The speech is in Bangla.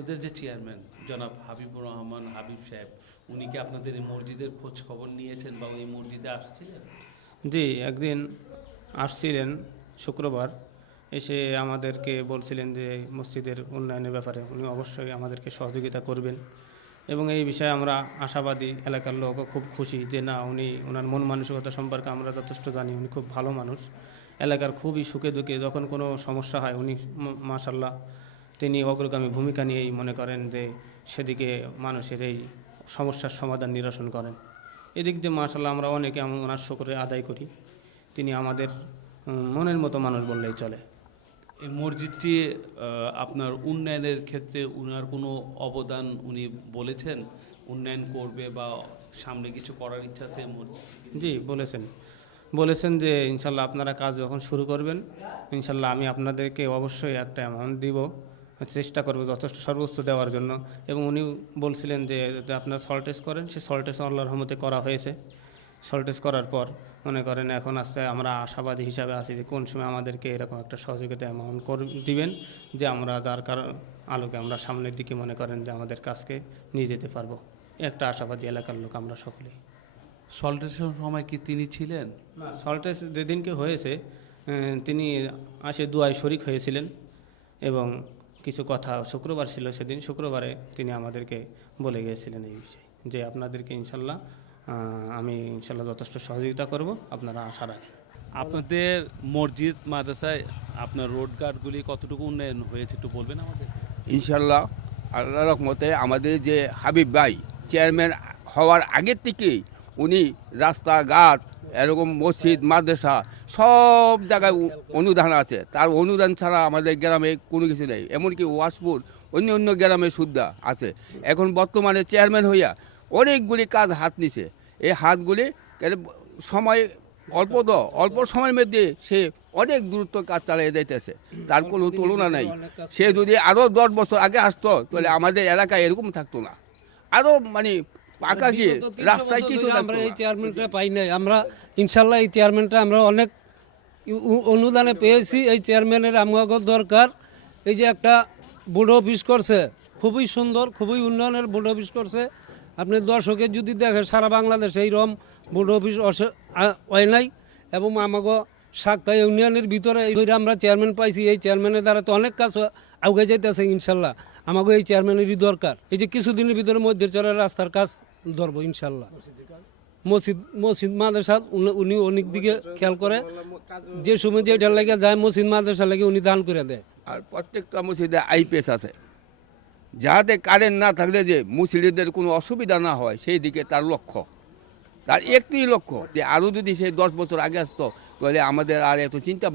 আপনাদের যে চেয়ারম্যান জনাব হাবিবুর রহমান হাবিব সাহেব, উনি কি আপনাদের এই মসজিদের খোঁজ খবর নিয়েছেন বা এই মসজিদে আসছিলেন? জি, একদিন আসছিলেন শুক্রবার, এসে আমাদেরকে বলছিলেন যে মসজিদের উন্নয়নের ব্যাপারে, উনি অবশ্যই আমাদেরকে সহযোগিতা করবেন। এবং এই বিষয়ে আমরা আশাবাদী এলাকার লোকও খুব খুশি যে না, উনি ওনার মন মানসিকতা সম্পর্কে আমরা যথেষ্ট জানি, উনি খুব ভালো মানুষ। এলাকার খুবই সুখে দুঃখে যখন কোনো সমস্যা হয়, উনি মাশাল্লাহ তিনি অগ্রগামী ভূমিকা নিয়েই মনে করেন যে সেদিকে মানুষের এই সমস্যার সমাধান নিরসন করেন। এদিক দিয়ে মাশাল্লাহ আমরা অনেকে ওনার শকরে আদায় করি। তিনি আমাদের মনের মতো মানুষ বললেই চলে। এই মসজিদটি আপনার উন্নয়নের ক্ষেত্রে উনার কোনো অবদান উনি বলেছেন? উন্নয়ন করবে বা সামনে কিছু করার ইচ্ছা আছে জি বলেছেন। বলেছেন যে ইনশাল্লাহ আপনারা কাজ যখন শুরু করবেন ইনশাল্লাহ আমি আপনাদেরকে অবশ্যই একটা অ্যামাউন্ট দিব। চেষ্টা করব যথেষ্ট সর্বোচ্চ দেওয়ার জন্য। এবং উনি বলছিলেন যে যদি আপনারা সল টেস্ট করেন সে সল টেস্ট আল্লাহর রহমতে করা হয়েছে। সল টেস্ট করার পর মনে করেন এখন আস্তে আমরা আশাবাদী হিসাবে আছি যে কোন সময় আমাদেরকে এরকম একটা সহযোগিতা অ্যামাউন্ট কর দিবেন যে আমরা যার কারণ আলোকে আমরা সামনের দিকে মনে করেন যে আমাদের কাজকে নিয়ে যেতে পারব। একটা আশাবাদী এলাকার লোক আমরা সকলেই। সল্টেশন সময় কি তিনি ছিলেন? না সল্টেস যেদিনকে হয়েছে তিনি আসে দুয়ায় শরিক হয়েছিলেন এবং কিছু কথা শুক্রবার ছিল সেদিন শুক্রবারে তিনি আমাদেরকে বলে গিয়েছিলেন এই বিষয়ে যে আপনাদেরকে ইনশাল্লাহ আমি ইনশাল্লাহ যথেষ্ট সহযোগিতা করব আপনারা আশা রাখেন। আপনাদের মসজিদ মাদ্রাসায় আপনার রোড গার্ডগুলি কতটুকু উন্নয়ন হয়েছে একটু বলবেন আমাদের? ইনশাল্লাহ আল্লাহ রহমতে আমাদের যে হাবিব ভাই চেয়ারম্যান হওয়ার আগের থেকেই উনি রাস্তাঘাট এরকম মসজিদ মাদ্রাসা সব জায়গায় অনুদান আছে। তার অনুদান ছাড়া আমাদের গ্রামে কোনো কিছু নেই। এমনকি ওয়াসপুর অন্য অন্য গ্রামে সুদ্ধা আছে। এখন বর্তমানে চেয়ারম্যান হইয়া অনেকগুলি কাজ হাত নিছে। এই হাতগুলি সময় অল্প তো অল্প সময়ের মধ্যে সে অনেক দূরত্ব কাজ চালিয়ে যাইতেছে। তার কোনো তুলনা নাই। সে যদি আরও দশ বছর আগে আসতো তাহলে আমাদের এলাকায় এরকম থাকতো না। আরও মানে পাকা গিয়ে রাস্তায় কিছু আমরা এই চেয়ারম্যানটা পাই নাই। আমরা ইনশাল্লাহ এই চেয়ারম্যানটা আমরা অনেক অনুদানে পেয়েছি, এই চেয়ারম্যানের আমাকে দরকার। এই যে একটা বোর্ড অফিস করছে, খুবই সুন্দর, খুবই উন্নয়নের বোর্ড অফিস করছে। আপনি দর্শকে যদি দেখেন, সারা বাংলাদেশে এইরকম বোর্ড অফিস হয় নাই। এবং আমাকে সাক্ষা ইউনিয়নের ভিতরে এই আমরা চেয়ারম্যান পাইছি, এই চেয়ারম্যানের দ্বারা তো অনেক কাজ আগে যাইতেছে ইনশাল্লাহ। আমাকে এই চেয়ারম্যানেরই দরকার। এই যে কিছুদিনের ভিতরে মধ্যে চলের রাস্তার কাজ ধরবো ইনশাল্লাহ। মসজিদ মসজিদ মাদ্রাসা, উনি- অনেক দিকে খেয়াল করে। যে সময় যেটা লাগে যায়, মসজিদ মাদ্রাসা লাগে উনি দান করে দেয়। আর প্রত্যেকটা মসজিদে আইপিএস আছে। যাতে কারেন্ট না থাকলে যে মুসলিমদের কোনো অসুবিধা না হয়, সেই দিকে তার লক্ষ্য। তার একটি লক্ষ্য, যে আরও যদি সেই দশ বছর আগে আসতো, তাহলে আমাদের আর এত চিন্তা